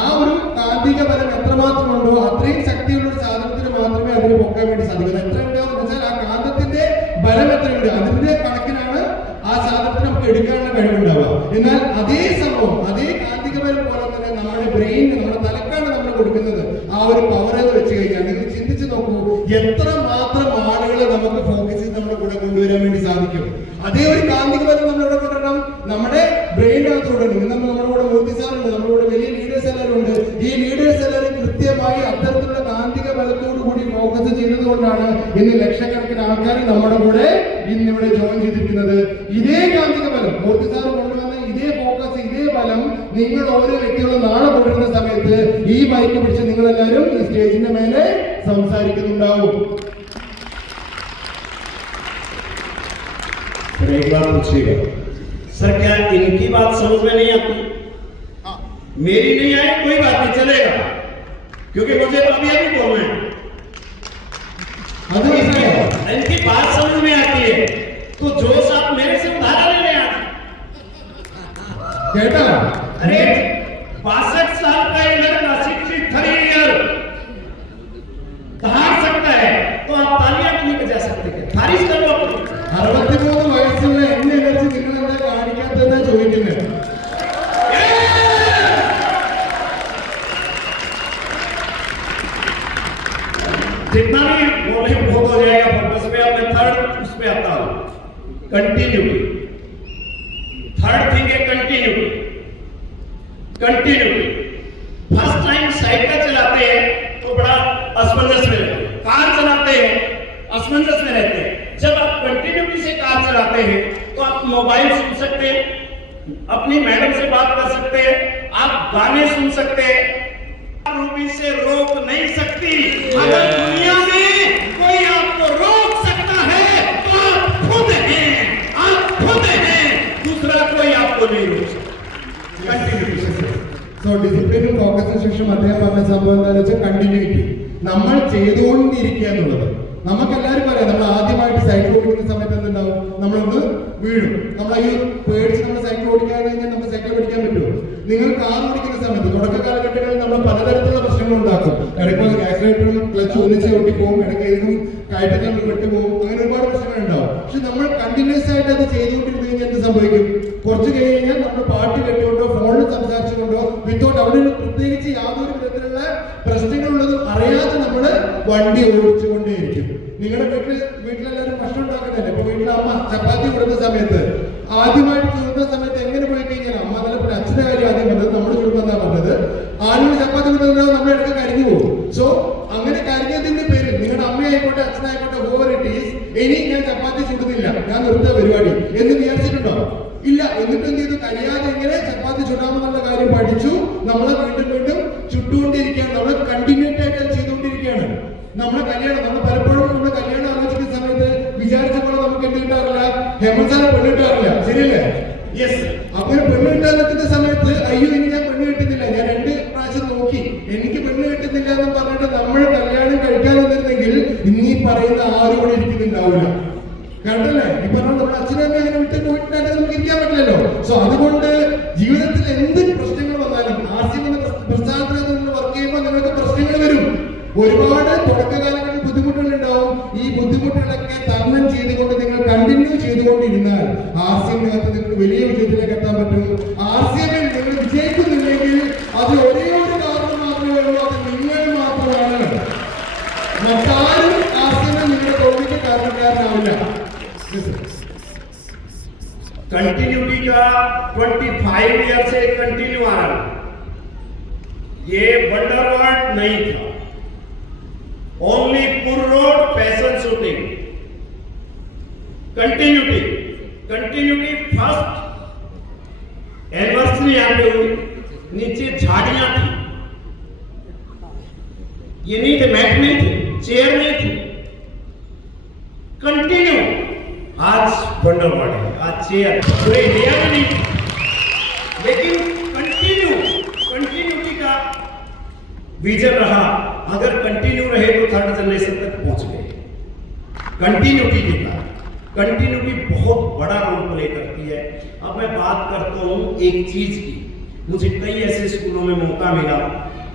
ആ ഒരു കാന്തിക ബലം എത്രമാത്രം ഉണ്ടോ അത്രയും ശക്തിയുള്ള ഒരു സാധനത്തിന് മാത്രമേ അതിന് പൊക്കാൻ വേണ്ടി സാധിക്കൂ. എത്ര ഉണ്ടാവും വെച്ചാൽ ആ കാന്തത്തിന്റെ ബലം എത്രയുണ്ട് അതിന്റെ കണക്കിനാണ് ആ സാധനത്തിന് നമുക്ക് എടുക്കാനുള്ള കഴിവുണ്ടാവുക. എന്നാൽ അതേ സംഭവം, അതേ കാന്തിക ബലം പോലെ തന്നെ നമ്മുടെ ബ്രെയിനിന്, നമ്മുടെ തലക്കാണ് നമ്മൾ കൊടുക്കുന്നത് ആ ഒരു പവർ എന്ന് വെച്ച് കഴിഞ്ഞാൽ നിങ്ങൾ ചിന്തിച്ചു നോക്കൂ, എത്ര മാത്രം ആളുകളെ നമുക്ക് ഫോക്കസ് ചെയ്ത് നമ്മുടെ കൂടെ കൊണ്ടുവരാൻ വേണ്ടി സാധിക്കും. അതേ ഒരു കാന്തിക ബലം നമ്മൾ ഇവിടെ കൊണ്ടുവരണം, നമ്മുടെ ബ്രെയിനകത്തോടെ. നമ്മുടെ കൂടെ മൂർത്തി സാറുണ്ട്, നമ്മുടെ കൂടെ വലിയ ലീഡേഴ്സ് എല്ലാവരും ഉണ്ട്. ഈ ലീഡേഴ്സ് എല്ലാവരും കൃത്യമായി അത്തരത്തിലുള്ള കാന്തിക ബലത്തോടു കൂടി ഫോക്കസ് ചെയ്തത് കൊണ്ടാണ് ഇന്ന് ലക്ഷക്കണക്കിന് ആൾക്കാർ നമ്മുടെ കൂടെ ഇന്ന് ഇവിടെ ജോയിൻ ചെയ്തിരിക്കുന്നത്. ഇതേ കാന്തിക ബലം മൂർത്തി സാർ കൊണ്ടുവന്ന ഇതേ ഫോക്കസ്, ഇതേ ബലം നിങ്ങൾ ഓരോ വ്യക്തികളും നാളെ കൊണ്ടുവരുന്ന സമയത്ത് ഈ മൈക്ക് പിടിച്ച് നിങ്ങളെല്ലാവരും ഈ സ്റ്റേജിന്റെ മേലെ സംസാരിക്കുന്നുണ്ടാവും. एक बार पूछिएगा, सर क्या इनकी बात समझ में नहीं आती? मेरी नहीं आए कोई बात नहीं, चलेगा, क्योंकि मुझे तो अभी बोलना है। इनकी बात समझ में आती है तो जोश आप मेरे से उधार ले लें आज। കേട്ടാ? अरे 62 साल का ये लड़का 63 ईयर धार सकता है, तो आप तालियां भी नहीं बजा सकते क्या? तारीफ करो अपनी। 63 വയസ്സുള്ള എന്നെ എനർജി നിങ്ങൾ എന്താ കാണിക്കാത്തതെന്നാ ചോദിക്കുന്നത്. जितना भी बोले बहुत हो जाएगा फोकस पे। अब मैं थर्ड उस पे आता हूं, कंटिन्यूटी। थर्ड थिंग है continuity. Continuity first time cycle चलाते हैं तो बड़ा असमंजस में रहते हैं, कार चलाते हैं असमंजस में रहते हैं। जब आप कंटिन्यूटी से कार चलाते हैं तो आप मोबाइल सुन सकते हैं, अपनी मैडम से बात कर सकते हैं, आप गाने सुन सकते हैं। रूबी से रोक नहीं सकती। अगर दुनिया में कोई आपको रोक सकता है तो आप खुद हैं, आप खुद हैं, दूसरा कोई आपको नहीं रोक सकता। സോ ഡിസിപ്ലിനും ഫോക്കസിന് ശേഷം അദ്ദേഹം പറഞ്ഞ സംഭവം എന്താണെന്ന് വെച്ചാൽ കണ്ടിന്യൂറ്റി. നമ്മൾ ചെയ്തുകൊണ്ടിരിക്കുക എന്നുള്ളത്. നമുക്കെല്ലാവർക്കും അറിയാം, നമ്മൾ ആദ്യമായിട്ട് സൈക്കിൾ ഓടിക്കുന്ന സമയത്ത് എന്തുണ്ടാവും? നമ്മളൊന്ന് വീഴും. നമ്മൾ ഈ പേടിച്ച് നമ്മൾ സൈക്കിൾ ഓടിക്കാൻ കഴിഞ്ഞാൽ നമുക്ക് സൈക്കിൾ പിടിക്കാൻ പറ്റുമോ? നിങ്ങൾ കാർ ഓടിക്കുന്ന സമയത്ത് തുടക്ക കാലഘട്ടങ്ങളിൽ നമ്മൾ പലതരത്തിലുള്ള പ്രശ്നങ്ങൾ ഉണ്ടാക്കും. ഇടയ്ക്ക് ആക്സിഡന്റും ക്ലച്ച് ഒന്നിച്ച് ഓടിപ്പോകും, ഇടയ്ക്ക് ഏതും കയറ്റത്തിൽ വിട്ടുപോകും, അങ്ങനെ ഒരുപാട് പ്രശ്നങ്ങൾ ഉണ്ടാവും. പക്ഷെ നമ്മൾ കണ്ടിന്യൂസ് ആയിട്ട് അത് ചെയ്തുകൊണ്ടിരുന്നു കഴിഞ്ഞാൽ എന്ത് സംഭവിക്കും? കുറച്ച് കഴിഞ്ഞാൽ നമ്മൾ പാട്ട് കേട്ടുകൊണ്ടോ ഫോണിൽ സംസാരിച്ചുകൊണ്ടോ വിത്തൗട്ട് അവിടെ പ്രത്യേകിച്ച് യാതൊരു വിധത്തിലുള്ള പ്രശ്നങ്ങളുള്ളതും അറിയാതെ നമ്മൾ വണ്ടി ഓടിച്ചുകൊണ്ടേയിരിക്കും. നിങ്ങളുടെ വീട്ടിലെല്ലാവരും ഭക്ഷണം ഉണ്ടാക്കുന്നില്ല. ഇപ്പൊ വീട്ടിലെ അമ്മ ചപ്പാത്തി കൊടുക്കുന്ന സമയത്ത് ആദ്യമായിട്ട് ചുടുന്ന സമയത്ത് എങ്ങനെ പോയി കഴിഞ്ഞാൽ അമ്മ നല്ല അച്ഛന്റെ കാര്യം ആദ്യം പറഞ്ഞത്, നമ്മുടെ ചുടുമെന്നാ പറഞ്ഞത്. ആദ്യം ചപ്പാത്തി കൊടുക്കുന്നത് നമ്മുടെ ഇടയ്ക്ക് കരിഞ്ഞു പോകും. സോ അങ്ങനെ കരിഞ്ഞതിന്റെ പേരിൽ നിങ്ങളുടെ അമ്മയായിക്കോട്ടെ അച്ഛനായിക്കോട്ടെ ഹോവർ ഇറ്റ് ഈസ്, ഇനി ഞാൻ ചപ്പാത്തി ചുടുന്നില്ല, ഞാൻ നിർത്ത പരിപാടി എന്ന് വിചാരിച്ചിട്ടുണ്ടോ? ഇല്ല. എന്നിട്ട് എന്ത് ചെയ്തു? കരിയാതെ എങ്ങനെ ചപ്പാത്തി ചുടാമെന്നുള്ള കാര്യം പഠിച്ചു. നമ്മളെ വീണ്ടും വീണ്ടും ചുട്ടുകൊണ്ടിരിക്കുകയാണ്, നമ്മൾ കണ്ടിന്യൂറ്റ് ആയിട്ട് ചെയ്തുകൊണ്ടിരിക്കുകയാണ്. നമ്മുടെ കല്യാണം, നമ്മൾ പലപ്പോഴും നമ്മുടെ കല്യാണം ആലോചിക്കുന്ന സമയത്ത് വിചാരിച്ച പോലെ നമുക്ക് എന്ത് കിട്ടാറില്ല? ഹേമന്ത് പെണ്ണ് കിട്ടാറില്ല, ശരിയല്ലേ? യെസ്. അങ്ങനെ പെണ്ണ് കിട്ടാൻ നിൽക്കുന്ന സമയത്ത് അയ്യോ ഇനി ഞാൻ പെണ്ണ് കിട്ടുന്നില്ല, ഞാൻ 2 പ്രാവശ്യം നോക്കി, എനിക്ക് പെണ്ണ് കിട്ടുന്നില്ല എന്ന് പറഞ്ഞിട്ട് നമ്മൾ കല്യാണം കഴിക്കാൻ വന്നിരുന്നെങ്കിൽ ഇന്നീ പറയുന്ന ആരും കൂടെ ഇരിക്കുന്നുണ്ടാവില്ല. കണ്ടല്ലേ? ഈ പറഞ്ഞ നമ്മുടെ അച്ഛനും അമ്മ അങ്ങനെ വിട്ട് പോയിട്ടുണ്ടെങ്കിൽ നമുക്ക് ഇരിക്കാൻ പറ്റില്ലല്ലോ. സോ അതുകൊണ്ട് ജീവിതത്തിൽ എന്ത് പ്രശ്നങ്ങൾ വന്നാലും ആർസിഎം എന്ന പ്രസ്ഥാനത്തിൽ നിങ്ങൾ വർക്ക് ചെയ്യുമ്പോൾ നിങ്ങൾക്ക് പ്രശ്നങ്ങൾ വരും. ഒരുപാട് തുടക്കകാലങ്ങളിൽ ബുദ്ധിമുട്ടുകൾ ഉണ്ടാവും. ഈ ബുദ്ധിമുട്ടുകളൊക്കെ തരണം ചെയ്തുകൊണ്ട് നിങ്ങൾ കണ്ടിന്യൂ ചെയ്തുകൊണ്ടിരുന്നാൽ ആർസിഎമ്മിനകത്ത് നിങ്ങൾക്ക് വലിയ വിജയത്തിലേക്ക് എത്താൻ പറ്റും. ആർസിഎമ്മിൽ നിങ്ങൾ വിജയിക്കുന്നില്ലെങ്കിൽ അത് ഒരേ ഒരു കാരണം മാത്രമേ ഉള്ളൂ, അത് നിങ്ങൾ മാത്രമാണ്. മറ്റാരും ആർസിഎമ്മിൽ നിങ്ങളുടെ തോൽവിക്ക് കാരണക്കാരനാവില്ല. कंटिन्यूटी का 25 ईयर से कंटिन्यू आ रहा है, ये वंडर वर्ड नहीं था। ओनली पुर road fashion shooting continuity first anniversary यहाँ पे हुई नीचे झाड़ियां थी, ये नहीं थे, मैट नहीं थे, चेयर नहीं थी, कंटिन्यू। आज वंडरवर्ड है, आज चेयर पूरे इंडिया में नहीं थी, लेकिन कंटिन्यूटी का विजन रहा। अगर कंटिन्यू रहे तो थर्ड जनरेशन तक पहुंच गए। कंटिन्यूटी के कारण कंटिन्यूटी बहुत बड़ा रोल प्ले करती है। अब मैं बात करता हूं एक चीज की, मुझे कई ऐसे स्कूलों में मौका मिला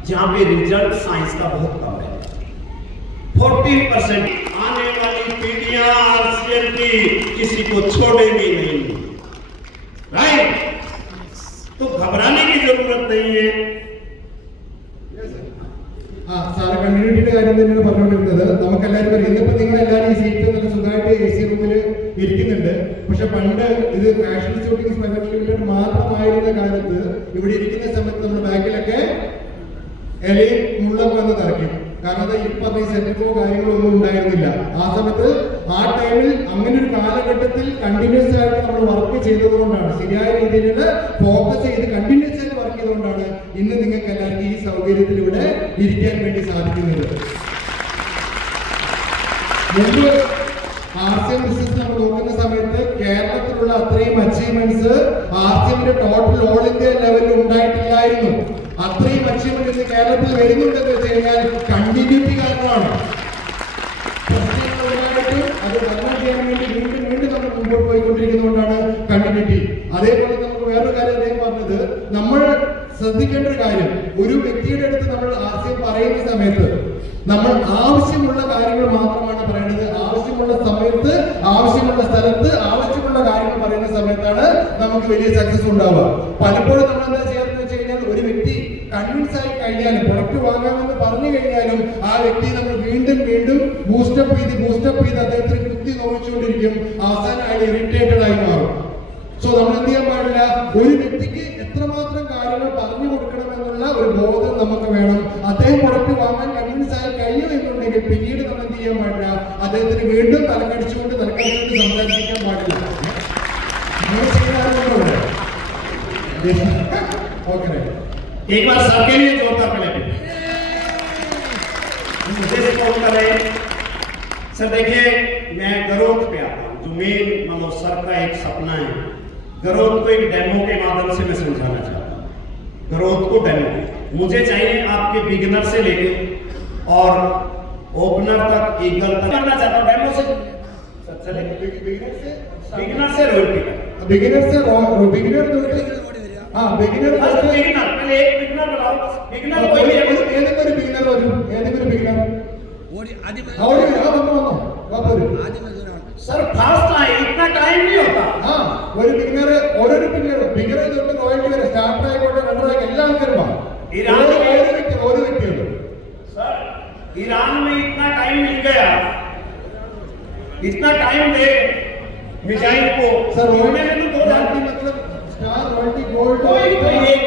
जहां पे रिजल्ट साइंस का बहुत कम है। 40% आने वाली पीढ़ियां आरसीएम की किसी को छोड़ेगी नहीं, राइट? तो घबराने की जरूरत नहीं है। സാറ് കണ്ടിന്യൂറ്റിയുടെ കാര്യം തന്നെയാണ് പറഞ്ഞുകൊണ്ടിരുന്നത്. നമുക്കെല്ലാവരും അറിയാം, ഇന്നിപ്പോ നിങ്ങളെല്ലാവരും ഈ സീറ്റിൽ നല്ല സുഖമായിട്ട് AC റൂമിൽ ഇരിക്കുന്നുണ്ട്. പക്ഷെ പണ്ട് ഇത് ഫാഷൻ ഷൂട്ടിംഗ് പ്രൈവറ്റ് ലിമിറ്റഡ് മാത്രമായിരുന്ന കാലത്ത് ഇവിടെ ഇരിക്കുന്ന സമയത്ത് നമ്മുടെ ബാക്കിലൊക്കെ ഇലയും മുള്ളൊക്കെ വന്ന് നിറയ്ക്കും. കാരണം അത് ഈ പറഞ്ഞ സെറ്റപ്പോ കാര്യങ്ങളോ ഒന്നും ഉണ്ടായിരുന്നില്ല ആ സമയത്ത്. ആ ടൈമിൽ അങ്ങനെ ഒരു കാലഘട്ടത്തിൽ കണ്ടിന്യൂസ് ആയിട്ട് നമ്മൾ വർക്ക് ചെയ്തതുകൊണ്ടാണ്, ശരിയായ രീതിയിൽ ഫോക്കസ് ചെയ്ത് കണ്ടിന്യൂസ് ആയിട്ട് വർക്ക് ചെയ്തുകൊണ്ടാണ് ഇന്ന് നിങ്ങൾക്ക് എല്ലാവർക്കും ഈ സൗകര്യത്തിൽ ഇവിടെ ഇരിക്കാൻ വേണ്ടി സാധിക്കുന്നത്. മുമ്പ് RCM ബിസിനസ് നമ്മൾ നോക്കുന്ന സമയത്ത് കേരളത്തിലുള്ള അത്രയും അച്ചീവ്മെന്റ്സ് RCMന്റെ ടോട്ടൽ ഓൾ ഇന്ത്യ ലെവലിൽ ഉണ്ടായിട്ടില്ലായിരുന്നു. അത്രയും അച്ചീവ്മെന്റ് ഇന്ന് കേരളത്തിൽ വരുന്നുണ്ടെന്ന് വെച്ച് കഴിഞ്ഞാൽ കണ്ടിന്യൂറ്റി കാരണമാണ്. അത് ഭരണം ചെയ്യാൻ വേണ്ടി വീണ്ടും നമ്മൾ മുമ്പോട്ട് പോയിക്കൊണ്ടിരിക്കുന്നതുകൊണ്ടാണ് കണ്ടിന്യൂറ്റി. അതേപോലെ നമുക്ക് വേറൊരു കാര്യം അദ്ദേഹം പറഞ്ഞത്, നമ്മൾ ശ്രദ്ധിക്കേണ്ട ഒരു കാര്യം, ഒരു വ്യക്തിയുടെ അടുത്ത് നമ്മൾ RCM പറയുന്ന സമയത്ത് നമ്മൾ ആവശ്യമുള്ള കാര്യങ്ങൾ മാത്രമാണ് പറയേണ്ടത്. ആവശ്യമുള്ള സമയത്ത്, ആവശ്യമുള്ള സ്ഥലത്ത്, ആവശ്യമുള്ള കാര്യങ്ങൾ പറയുന്ന സമയത്താണ് നമുക്ക് വലിയ സക്സസ് ഉണ്ടാവുക. പലപ്പോഴും നമ്മൾ എന്താ ചെയ്യാന്ന് വെച്ച് കഴിഞ്ഞാൽ, ഒരു വ്യക്തി കൺവിൻസ് ആയി കഴിഞ്ഞാലും പ്രൊഡക്റ്റ് വാങ്ങാമെന്ന് പറഞ്ഞു കഴിഞ്ഞാലും ആ വ്യക്തി നമ്മൾ വീണ്ടും ബൂസ്റ്റപ്പ് ചെയ്ത് അദ്ദേഹത്തിന് കുത്തി നോവിച്ചുകൊണ്ടിരിക്കും. അവസാനം അയാൾ ഇറിറ്റേറ്റഡ് ആയി മാറും. സോ നമ്മൾ എന്ത് ചെയ്യാൻ പാടില്ല, ഒരു വ്യക്തിക്ക് എത്രമാത്രം കാര്യങ്ങൾ പറഞ്ഞു കൊടുക്കണമെന്നുള്ള ഒരു ബോധം നമുക്ക് വേണം. അദ്ദേഹം പ്രൊഡക്റ്റ് വാങ്ങാൻ കൺവിൻസ് ആയി കഴിയും എന്നുണ്ടെങ്കിൽ പിന്നീട് നമ്മൾ എന്ത് ചെയ്യാൻ പാടില്ല, അദ്ദേഹത്തിന് വീണ്ടും തലക്കടിച്ചുകൊണ്ട് സംസാരിക്കാൻ പാടില്ല. ഓക്കെ, एक बार सबके लिए जोरदार क्लैप। मुझे सपोर्ट करें सर। देखिए, मैं ग्रोथ पे आता हूँ, जो मेन मतलब सर का एक सपना है। ग्रोथ को एक डेमो के माध्यम से मैं समझाना चाहता हूँ। ग्रोथ को डेमो मुझे चाहिए आपके बिगिनर से लेके और ओपनर तक, ईगल तक करना चाहता हूँ डेमो से। सर चले बिगिनर से रॉयल्टी तक। बिगिनर से बिगिनर हाँ बिगिनर पहले एक बिगिनर बनाओ। बिगिनर कोई भी ഏതെങ്കിലും ഒരു ബിഗിനർ सर फास्ट आए, इतना टाइम नहीं होता। हाँ, ഒരു ബിഗിനർ ഓരോരു ബിഗിനർ തൊട്ട് റോയൽറ്റി വരെ സ്റ്റാർട്ടർ ആയിക്കോട്ടെ റണ്ണർ ആയിക്കോട്ടെ എല്ലാ ആൾക്കാരും ഒരു വ്യക്തിയുള്ളൂ. सर ईरान में इतना टाइम मिल गया, इतना टाइम दे मिसाइल को। सर रॉयल्टी मतलब स्टार रॉयल्टी गोल्ड कोई एक